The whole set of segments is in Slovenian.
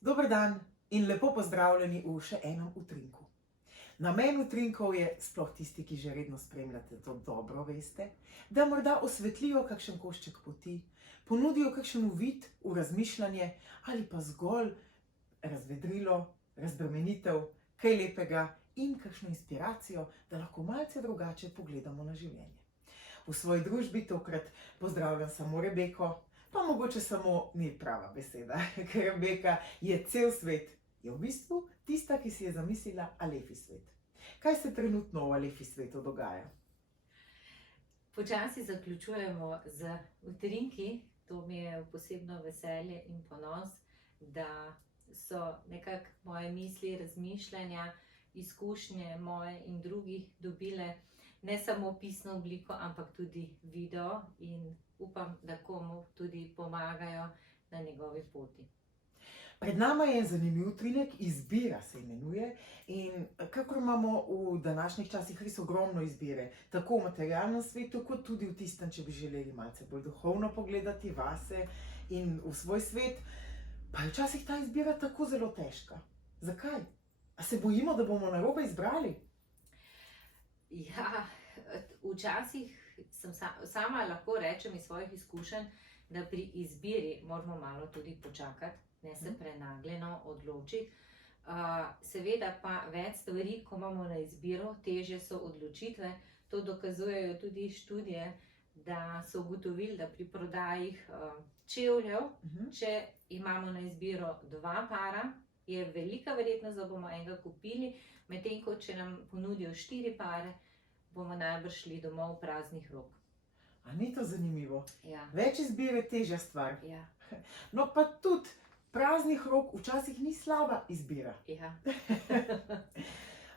Dober dan in lepo pozdravljeni v še enem utrinku. Namen utrinkov je, sploh tisti, ki že redno spremljate, to dobro veste, da morda osvetlijo kakšen košček poti, ponudijo kakšen uvid v razmišljanje ali pa zgolj razvedrilo, razbremenitev, kaj lepega in kakšno inspiracijo, da lahko malce drugače pogledamo na življenje. V svoji družbi tokrat pozdravljam samo Rebeko, pa mogoče samo ni prava beseda, ker Rebeka je cel svet, je v bistvu tista, ki si je zamislila Alefi svet. Kaj se trenutno v Alefi svetu dogaja? Počasi zaključujemo z utrinki, to mi je posebno veselje in ponos, da so nekako moje misli, razmišljanja, izkušnje moje in drugih dobile ne samo pisno obliko, ampak tudi video in upam, da komu tudi pomagajo na njegovi poti. Pred nama je zanimiv utrinek, Izbira se imenuje, in kakor imamo v današnjih časih res ogromno izbire, tako v materialnem svetu, kot tudi v tistem, če bi želeli malce bolj duhovno pogledati vase in v svoj svet, pa je včasih ta izbira tako zelo težka. Zakaj? A se bojimo, da bomo narobe izbrali? Ja, včasih sem sama lahko rečem iz svojih izkušenj, da pri izbiri moramo malo tudi počakati, ne se prenagljeno odločiti. Seveda pa več stvari, ko imamo na izbiro, težje so odločitve. To dokazujejo tudi študije, da so ugotovili, da pri prodajih čevljev, če imamo na izbiro 2 para, je velika verjetnost, da bomo enega kupili, medtem ko če nam ponudijo 4 pare, bomo najbrž šli domov praznih rok. A ni to zanimivo? Ja. Več izbire, težja stvar. Ja. No pa tudi praznih rok včasih ni slaba izbira. Ja.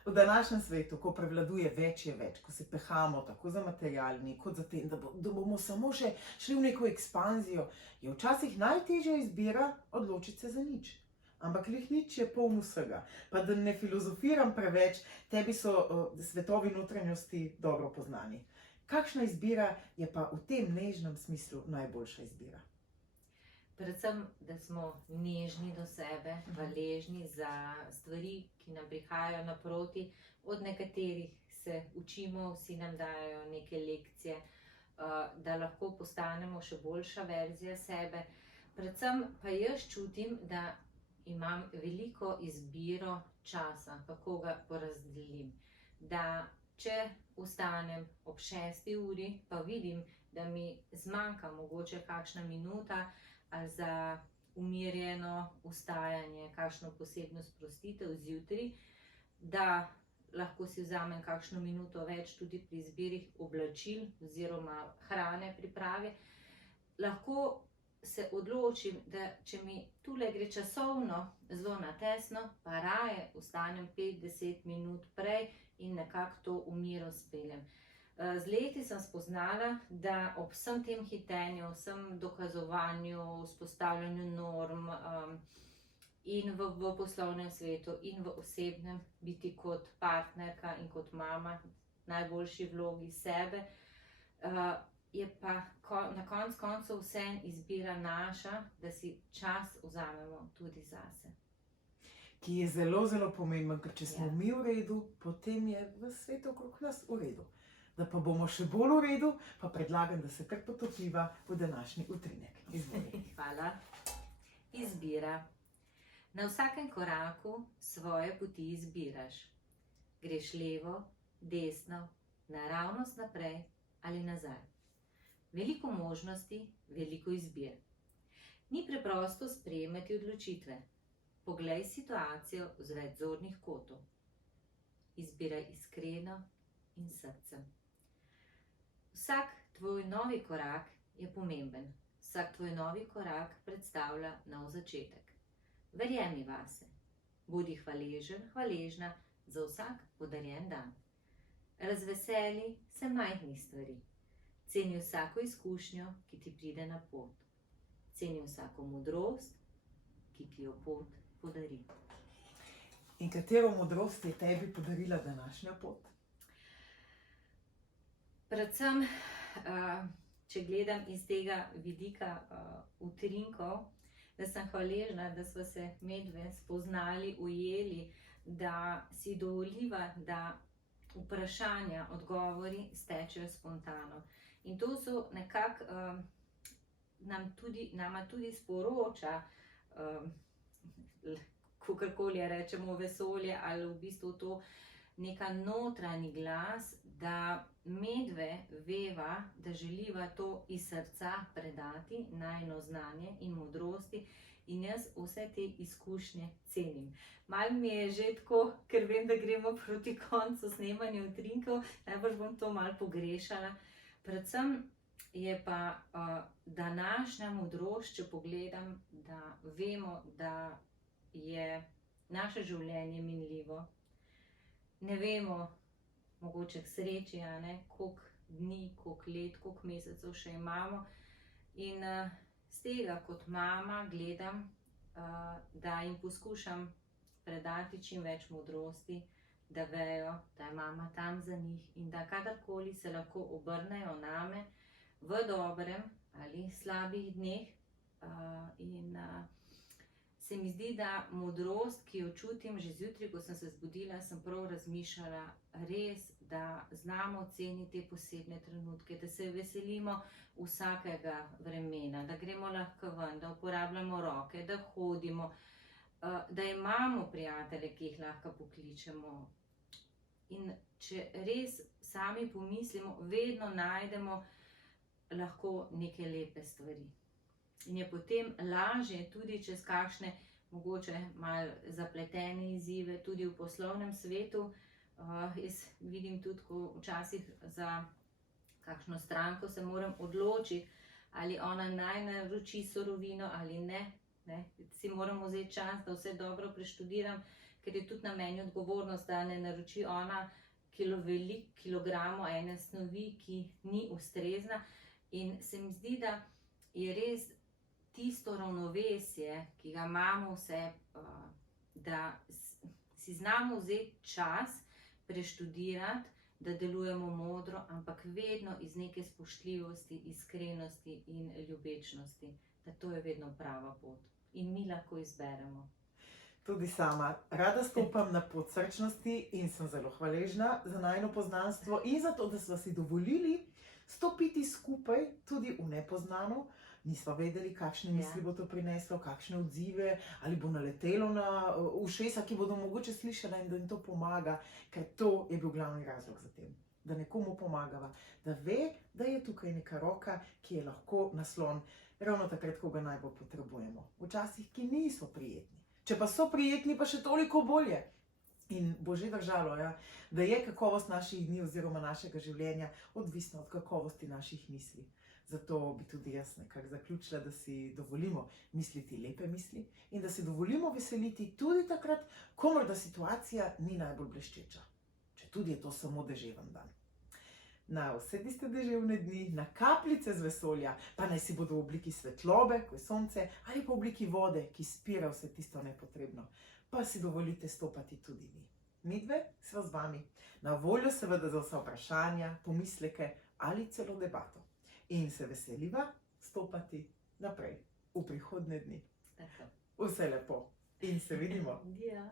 V današnjem svetu, ko prevladuje več je več, ko se pehamo tako za materialni, kot za tem, da bomo samo še šli v neko ekspanzijo, je včasih najtežja izbira odločiti se za nič. Ampak nič je poln vsega. Pa da ne filozofiram preveč, tebi so svetovi notranjosti dobro poznani. Kakšna izbira je pa v tem nežnem smislu najboljša izbira? Predvsem, da smo nežni do sebe, hvaležni za stvari, ki nam prihajajo naproti. Od nekaterih se učimo, vsi nam dajo neke lekcije, da lahko postanemo še boljša verzija sebe. Predvsem pa jaz čutim, da imam veliko izbiro časa, kako ga porazdelim. Da če vstanem ob 6. uri, pa vidim, da mi zmanjka mogoče kakšna minuta ali za umirjeno vstajanje, kakšno posebno sprostitev zjutraj, da lahko si vzamem kakšno minuto več tudi pri izbiri oblačil oziroma hrane pripravi. Lahko se odločim, da če mi tule gre časovno zelo na tesno, pa raje vstanem 5-10 minut prej in nekako to v miru speljem. Z leti sem spoznala, da ob vsem tem hitenju, vsem dokazovanju, vzpostavljanju norm in v poslovnem svetu in v osebnem, biti kot partnerka in kot mama najboljši vlogi sebe, je pa na koncu koncev vseeno izbira naša, da si čas vzamemo tudi zase. Ki je zelo, zelo pomemben, ker če smo mi v redu, potem je v svetu okrog nas v redu. Da pa bomo še bolj v redu, pa predlagam, da se kar potopiva v današnji utrinek. Izvoli. Hvala. Izbira. Na vsakem koraku svoje poti izbiraš. Greš levo, desno, naravnost naprej ali nazaj. Veliko možnosti, veliko izbir. Ni preprosto sprejemati odločitve. Poglej situacijo z več zornih kotov. Izbiraj iskreno in srcem. Vsak tvoj novi korak je pomemben. Vsak tvoj novi korak predstavlja nov začetek. Verjemi vase. Bodi hvaležen, hvaležna za vsak podarjen dan. Razveseli se majhnih stvari. Ceni vsako izkušnjo, ki ti pride na pot. Ceni vsako modrost, ki ti jo pot podari. In katero modrost je tebi podarila današnja pot? Predvsem, če gledam iz tega vidika utrinkov, da sem hvaležna, da smo se medve spoznali, ujeli, da si dovoliva, da vprašanja, odgovori stečejo spontano. In to so nekako nama tudi sporoča, kakorkoli rečemo, vesolje ali v bistvu to neka notranji glas, da medve veva, da želiva to iz srca predati, najino znanje in modrosti, in jaz vse te izkušnje cenim. Malo mi je že tako, ker vem, da gremo proti koncu snemanja utrinkov, najbrž bom to malo pogrešala. Predvsem je pa današnja modrost, če pogledam, da vemo, da je naše življenje minljivo. Ne vemo, mogoče k sreči, koliko dni, koliko let, koliko mesecev še imamo. In z tega kot mama gledam, da jim poskušam predati čim več modrosti, da vejo, da je mama tam za njih in da kadarkoli se lahko obrnejo name v dobrem ali slabih dneh. In se mi zdi, da modrost, ki jo čutim že zjutraj, ko sem se zbudila, sem prav razmišljala, res, da znamo ceniti te posebne trenutke, da se veselimo vsakega vremena, da gremo lahko ven, da uporabljamo roke, da hodimo, da imamo prijatelje, ki jih lahko pokličemo. In če res sami pomislimo, vedno najdemo lahko neke lepe stvari. In je potem lažje tudi čez kakšne mogoče malo zapletene izzive, tudi v poslovnem svetu. Jaz vidim tudi, ko včasih za kakšno stranko se moram odločiti, ali ona naj naroči surovino ali ne. Si moram vzeti čas, da vse dobro preštudiram, ker je tudi na meni odgovornost, da ne naroči ona kilogramov ene snovi, ki ni ustrezna. In se mi zdi, da je res tisto ravnovesje, ki ga imamo vse, da si znamo vzeti čas, preštudirati, da delujemo modro, ampak vedno iz neke spoštljivosti, iskrenosti in ljubečnosti, da to je vedno prava pot. In mi lahko izberemo. Tudi sama rada stopam na pot srčnosti in sem zelo hvaležna za najino poznanstvo in za to, da smo si dovolili stopiti skupaj tudi v nepoznano. Nismo vedeli, kakšne misli bo to prineslo, kakšne odzive, ali bo naletelo na ušesa, ki bodo mogoče slišala in da jim to pomaga, ker to je bil glavni razlog za tem, da nekomu pomagava, da ve, da je tukaj neka roka, ki je lahko naslon ravno takrat, ko ga najbolj potrebujemo. Včasih, ki niso prijetni. Če pa so prijetni, pa še toliko bolje. In bo že držalo, da je kakovost naših dni oziroma našega življenja odvisna od kakovosti naših misli. Zato bi tudi jaz nekako zaključila, da si dovolimo misliti lepe misli in da se dovolimo veseliti tudi takrat, ko morda situacija ni najbolj bleščeča. Če tudi je to samo deževen dan. Na vse tiste deževne dni, na kapljice z vesolja, pa naj si bodo v obliki svetlobe, ko je sonce, ali pa v obliki vode, ki spira vse tisto nepotrebno, pa si dovolite stopati tudi vi. Midve sva z vami, na voljo seveda za vsa vprašanja, pomisleke ali celo debato. In se veseliva stopati naprej v prihodnje dni. Vse lepo in se vidimo. Ja.